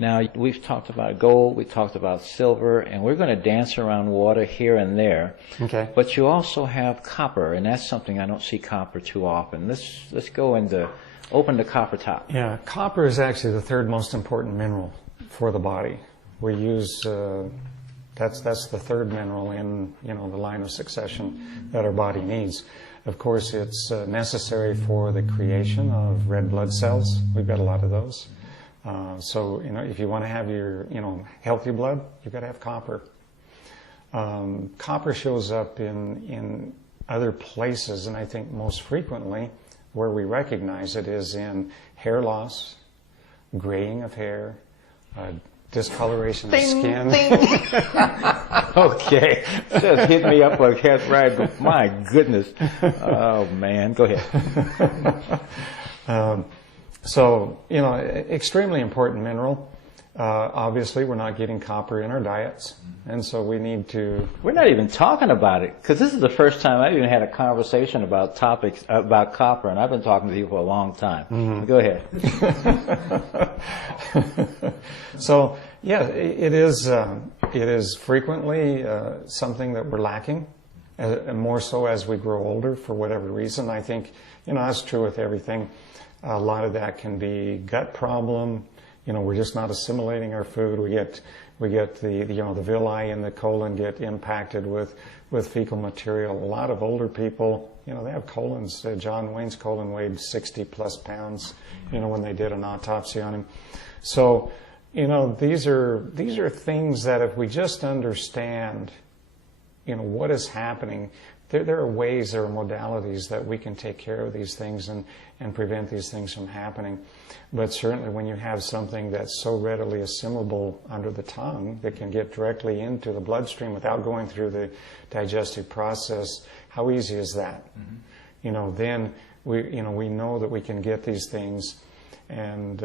Now, we've talked about gold, we talked about silver, and we're going to dance around water here and there. Okay. But you also have copper, and that's something I don't see copper too often. Let's go into, open the copper top. Yeah, copper is actually the third most important mineral for the body. We use, that's the third mineral in, the line of succession that our body needs. Of course, it's necessary for the creation of red blood cells. We've got a lot of those. So, if you want to have your, healthy blood, you've got to have copper. Copper shows up in other places, and I think most frequently where we recognize it is in hair loss, graying of hair, discoloration of skin. Okay, just hit me up like that's right. My goodness. Oh man, go ahead. So, extremely important mineral. Obviously, we're not getting copper in our diets, and so we need to... We're not even talking about it, because this is the first time I've even had a conversation about topics about copper, and I've been talking to you for a long time. Mm-hmm. Go ahead. So, yeah, it is frequently something that we're lacking, more so as we grow older for whatever reason. I think, that's true with everything. A lot of that can be gut problem. We're just not assimilating our food. We get the villi in the colon get impacted with fecal material. A lot of older people, they have colons. John Wayne's colon weighed 60 plus pounds, when they did an autopsy on him. So, these are things that if we just understand, what is happening, there are ways, there are modalities that we can take care of these things and prevent these things from happening. But certainly when you have something that's so readily assimilable under the tongue that can get directly into the bloodstream without going through the digestive process, how easy is that? Mm-hmm. Then we know that we can get these things, and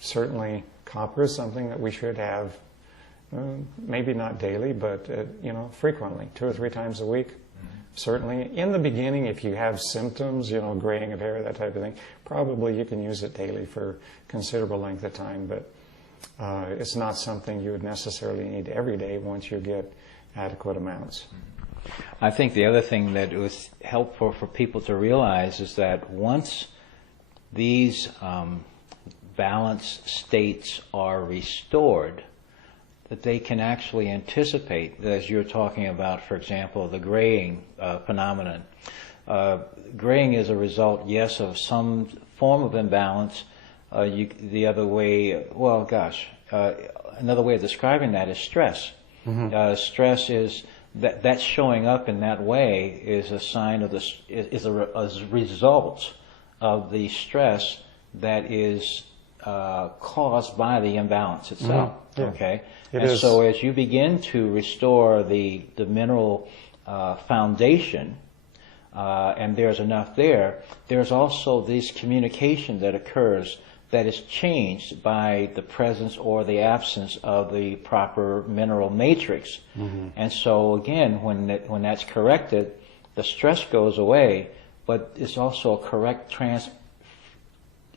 certainly copper is something that we should have, maybe not daily, but frequently, 2 or 3 times a week. Certainly, in the beginning, if you have symptoms, graying of hair, that type of thing, probably you can use it daily for a considerable length of time, but it's not something you would necessarily need every day once you get adequate amounts. I think the other thing that was helpful for people to realize is that once these balance states are restored, that they can actually anticipate, as you're talking about, for example, the graying phenomenon. Graying is a result, yes, of some form of imbalance. The other way, another way of describing that is stress. Mm-hmm. Stress is that's showing up in that way is a sign of a result of the stress that is caused by the imbalance itself. Mm-hmm. Yeah. Okay. So as you begin to restore the mineral foundation, and there's enough there, there's also this communication that occurs that is changed by the presence or the absence of the proper mineral matrix. Mm-hmm. And so again, when that's corrected, the stress goes away, but it's also a correct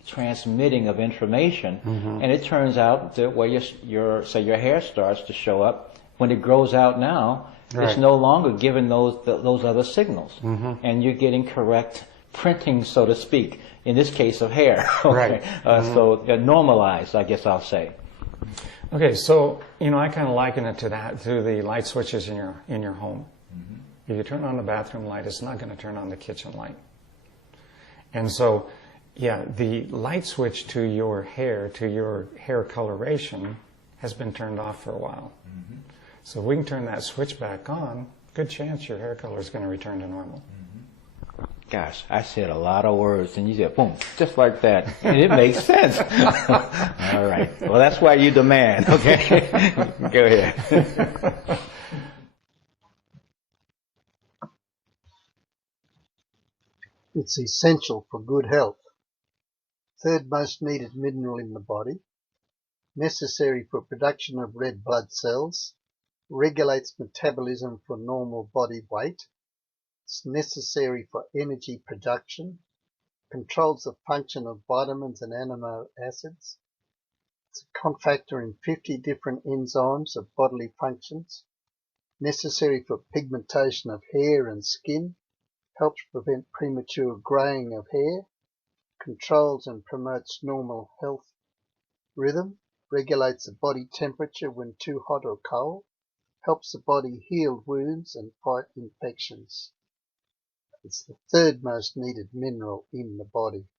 transmitting of information, mm-hmm. and it turns out that where your hair starts to show up, when it grows out now, right. It's no longer giving those other signals, mm-hmm. and you're getting correct printing, so to speak, in this case of hair. Okay. Right. Mm-hmm. So normalized, I guess I'll say. Okay, so I kind of liken it to the light switches in your home. Mm-hmm. If you turn on the bathroom light, it's not going to turn on the kitchen light, and so. Yeah, the light switch to your hair coloration, has been turned off for a while. Mm-hmm. So if we can turn that switch back on, good chance your hair color is going to return to normal. Mm-hmm. Gosh, I said a lot of words, and you said, boom, just like that. And it makes sense. All right. Well, that's why you demand, okay? Go ahead. It's essential for good health. Third most needed mineral in the body, necessary for production of red blood cells, regulates metabolism for normal body weight, it's necessary for energy production, controls the function of vitamins and amino acids, It's a cofactor in 50 different enzymes of bodily functions, necessary for pigmentation of hair and skin, helps prevent premature graying of hair, controls and promotes normal health rhythm, regulates the body temperature when too hot or cold, helps the body heal wounds and fight infections. It's the third most needed mineral in the body.